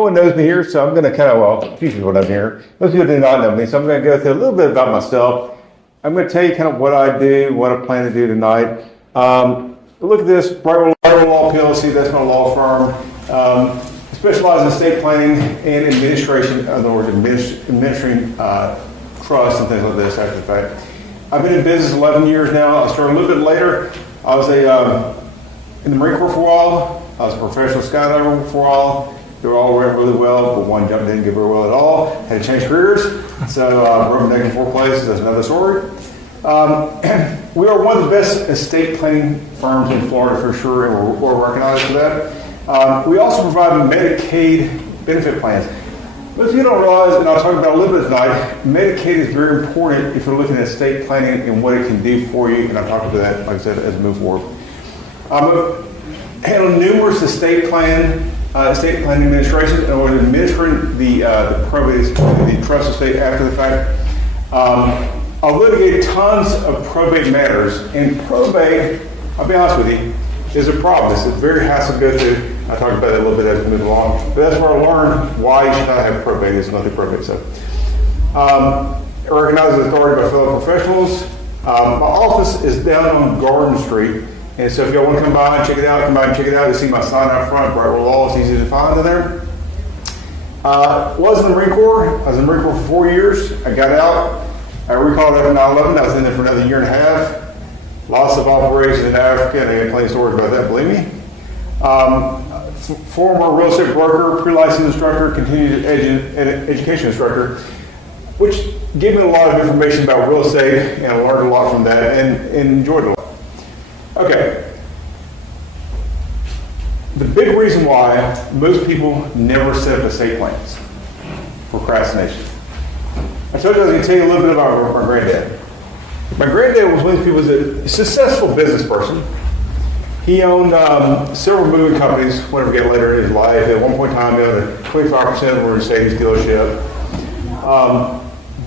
no one knows me here, so I'm going to a few people know me here. Most people do not know me, so I'm going to go through a little bit about myself. I'm going to tell you kind of what I do, what I plan to do tonight. Look at this, Brightwell Law PLC, that's my law firm. Specialize in estate planning and administration, in other words, administering trusts and things like this after the fact. I've been in business 11 years now. I started a little bit later. I was in the Marine Corps for a while. I was a professional skydiver for a while. They were all went really well, but one jump didn't go very well at all. Had to change careers, so broke my neck in 4 places. That's another story. We are one of the best estate planning firms in Florida for sure, and we're recognized for that. We also provide Medicaid benefit plans. Most of you don't realize, and I'll talk about a little bit tonight, Medicaid is very important if you're looking at estate planning and what it can do for you, and I'll talk about that, like I said, as we move forward. Handle numerous estate planning administrations in order to administer the probate, the trust estate after the fact. I'll litigate tons of probate matters, and probate, I'll be honest with you, is a problem. It's a very hassle to go through. I'll talk about it a little bit as we move along, but that's where I learned why you should not have probate. It's nothing probate stuff. Recognized as authority by fellow professionals. My office is down on Garden Street. And so if y'all want to come by and check it out, come by and check it out. You see my sign out front, Brightwell Law. It's easy to find in there. Was in the Marine Corps. I was in the Marine Corps for 4 years. I got out. I recalled after 9/11. I was in there for another 1.5 years. Lots of operations in Africa, and I got plenty of stories about that, believe me. Former real estate broker, pre-licensed instructor, continued education instructor, which gave me a lot of information about real estate, and I learned a lot from that and enjoyed it a lot. Okay. The big reason why most people never set up estate plans: procrastination. I told you I was going to tell you a little bit about my granddad. My granddad was one of these people who was a successful business person. He owned several moving companies, whatever get later in his life. At one point in time, he owned 25% of a Mercedes dealership.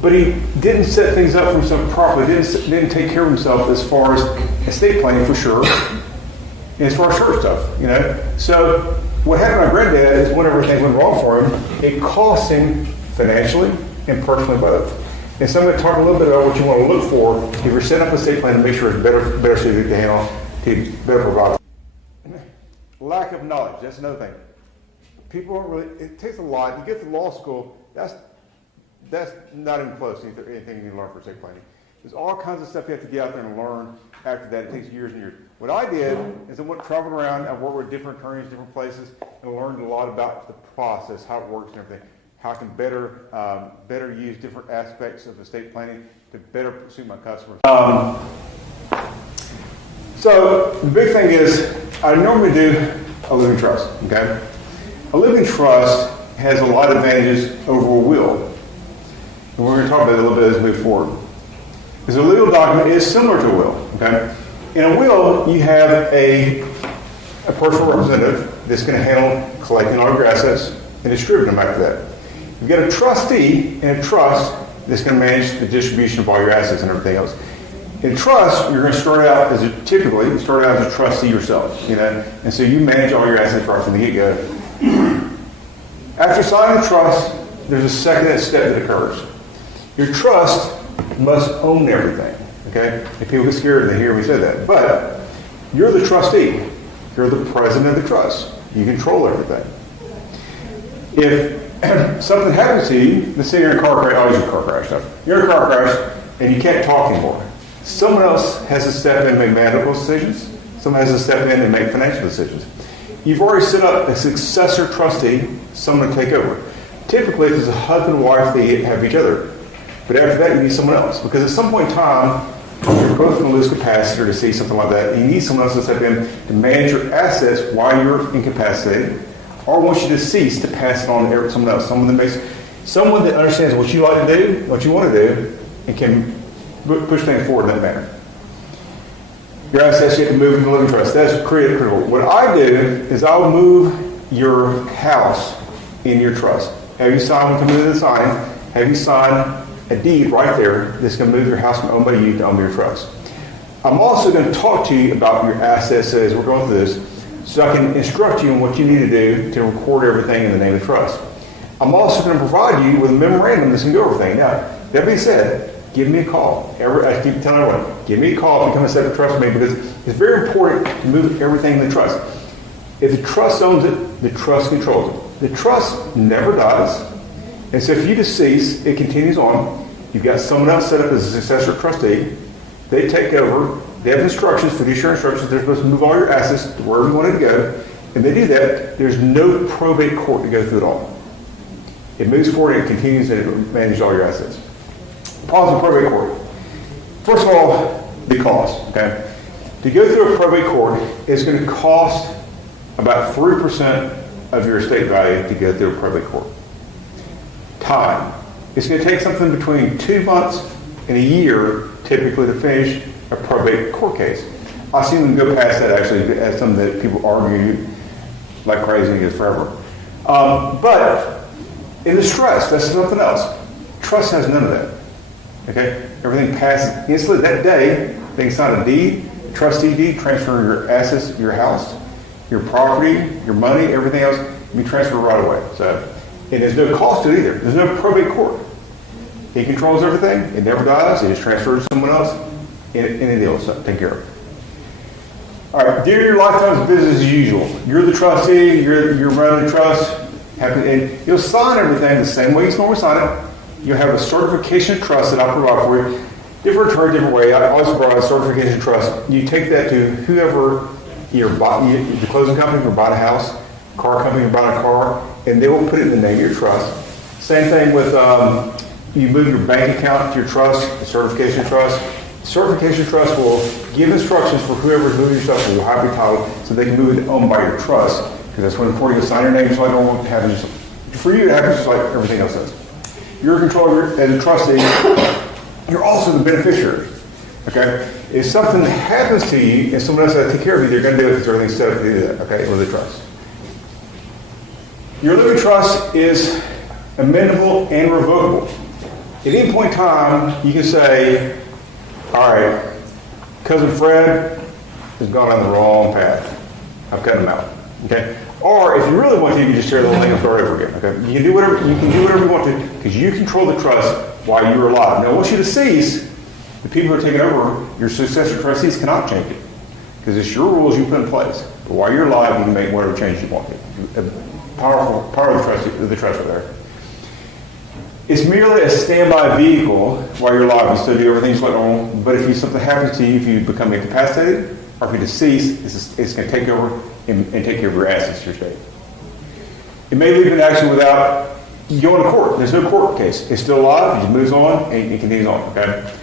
But he didn't set things up for himself properly. Didn't take care of himself as far as estate planning for sure, and as far as church stuff, you know. So what happened to my granddad is whenever things went wrong for him, it cost him financially and personally both. And so I'm going to talk a little bit about what you want to look for if you're setting up an estate plan to make sure it's better suited to handle, to better provide. Lack of knowledge, that's another thing. People don't really, it takes a lot. You get to law school, that's not even close to anything you can learn for estate planning. There's all kinds of stuff you have to get out there and learn after that. It takes years and years. What I did is I went traveling around, I worked with different attorneys, different places, and learned a lot about the process, how it works and everything. How I can better use different aspects of estate planning to better pursue my customers. So the big thing is, I normally do a living trust, okay? A living trust has a lot of advantages over a will. And we're going to talk about it a little bit as we move forward. Because a legal document is similar to a will, okay? In a will, you have a personal representative that's going to handle collecting all your assets and distributing them after that. You've got a trustee in a trust that's going to manage the distribution of all your assets and everything else. In trust, you're going to start out as a trustee yourself, you know, and so you manage all your assets right from the get-go. After signing the trust, there's a second step that occurs. Your trust must own everything, okay? If people get scared, they hear me say that. But you're the trustee. You're the president of the trust. You control everything. If something happens to you, let's say you're in a car crash, I always use car crash stuff. You're in a car crash and you can't talk anymore. Someone else has to step in and make medical decisions. Someone has to step in and make financial decisions. You've already set up a successor trustee, someone to take over. Typically, if it's a husband and wife, they have each other. But after that, you need someone else. Because at some point in time, you're both going to lose capacity to see something like that. You need someone else to step in to manage your assets while you're incapacitated. Or once you're deceased, to pass it on to someone else. Someone that understands what you like to do, what you want to do, and can push things forward in that manner. Your assets, you have to move into the living trust. That's critical. What I do is I'll move your house in your trust. Have you signed, when you come into the sign, have you signed a deed right there that's going to move your house from owned by you to owned by your trust. I'm also going to talk to you about your assets as we're going through this. so I can instruct you on what you need to do to record everything in the name of the trust. I'm also going to provide you with a memorandum that's going to go over everything. Now, that being said, give me a call. I keep telling everyone, give me a call if you come and set up a trust with me, because it's very important to move everything in the trust. If the trust owns it, the trust controls it. The trust never dies. And so if you decease, it continues on. You've got someone else set up as a successor trustee. They take over. They have instructions, fiduciary instructions. They're supposed to move all your assets to wherever you want it to go. And they do that. There's no probate court to go through it all. It moves forward and it continues and it manages all your assets. Problems with probate court. First of all, the cost. Okay, to go through a probate court is going to cost about 3% of your estate value to go through a probate court. Time. It's going to take something between 2 months and a year typically to finish a probate court case. I've seen them go past that actually, as some that people argue like crazy and get forever. But in the trust, that's something else. Trust has none of that. Okay? Everything passes instantly. That day, they can sign a deed, trustee deed, transfer your assets, your house, your property, your money, everything else can be transferred right away. So, and there's no cost to it either. There's no probate court. He controls everything. It never dies. It just transfers to someone else. Any deal. So take care of it. All right. During your lifetime, business as usual. You're the trustee. You're running the trust. And you'll sign everything the same way you normally sign it. You'll have a certification of trust that I'll provide for you. Different term, different way. I always provide a certification of trust. You take that to whoever the closing company for buying a house, car company for buying a car, and they will put it in the name of your trust. Same thing with you move your bank account to your trust, the certification trust. Certification trust will give instructions for whoever's moving your stuff will have your title so they can move it owned by your trust. Because that's when important you sign your name, just like normal happens. For you, it happens just like everything else does. You're a controller as a trustee. You're also the beneficiary. Okay? If something happens to you and someone else has to take care of you, they're going to do it because everything's set up to do that. Okay? With the trust. Your living trust is amendable and revocable. At any point in time, you can say, all right, Cousin Fred has gone on the wrong path. I've cut him out. Okay? Or if you really want to, you can just share the whole thing and start over again. Okay? You can do whatever you want to because you control the trust while you're alive. Now, once you decease, the people who are taking over, your successor trustees cannot change it because it's your rules you put in place. But while you're alive, you can make whatever change you want to. Powerful part of the trust right there. It's merely a standby vehicle while you're alive. You still do everything just like normal. But if something happens to you, if you become incapacitated, or if you decease, it's going to take over and take care of your assets, your estate. It may leave an action without going to court. There's no court case. It's still alive. It just moves on and it continues on. Okay.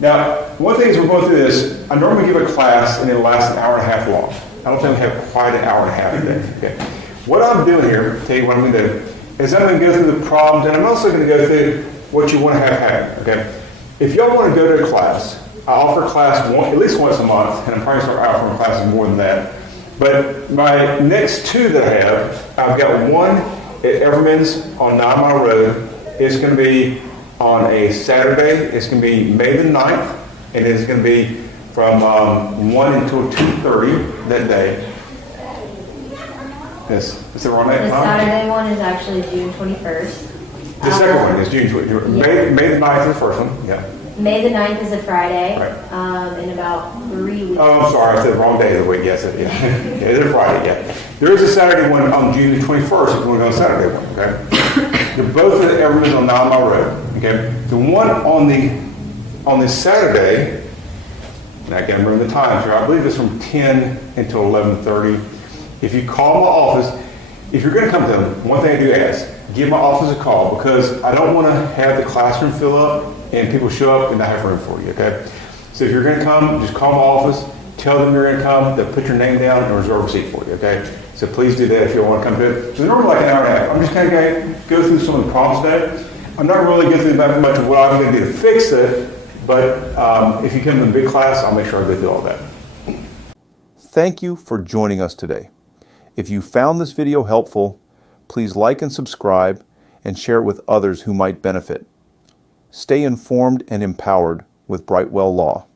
Now, one thing is we're going through this. I normally give a class and it lasts an hour and a half long. I don't think we have quite an hour and a half today. Okay. What I'm doing here, tell you what I'm going to do, is I'm going to go through the problems, and I'm also going to go through what you want to have happen. Okay. If y'all want to go to a class, I offer class at least once a month, and I'm probably start offering classes more than that. But my next two that I have, I've got one at Everman's on 9 Mile Road. It's going to be on a Saturday. It's going to be May the 9th, and it's going to be from 1 until 2:30 that day. Yes. Is it wrong? The Saturday one is actually June 21st. The second one is June 21st. Yeah. May the 9th is the first one. Yeah. May the 9th is a Friday. Right. In about 3 weeks. Oh, I'm sorry. I said the wrong day of the week. Yes. Yeah. Yeah, it's a Friday. Yeah. There is a Saturday one on June the 21st if you want to go on Saturday one. Okay. They're both at Everman's on 9 Mile Road. Okay. The one on the Saturday, and I can't remember the times here. I believe it's from 10 until 11:30. If you call my office, if you're going to come to them, one thing I do ask, give my office a call because I don't want to have the classroom fill up and people show up and not have room for you, okay? So if you're going to come, just call my office, tell them you're going to come, they'll put your name down and reserve a seat for you, okay? So please do that if you want to come to it. So normally like an hour and a half. I'm just kind of go through some of the problems today. I'm not really going through that much of what I'm going to do to fix it, but if you come to the big class, I'll make sure I go through all that. Thank you for joining us today. If you found this video helpful, please like and subscribe and share it with others who might benefit. Stay informed and empowered with Brightwell Law.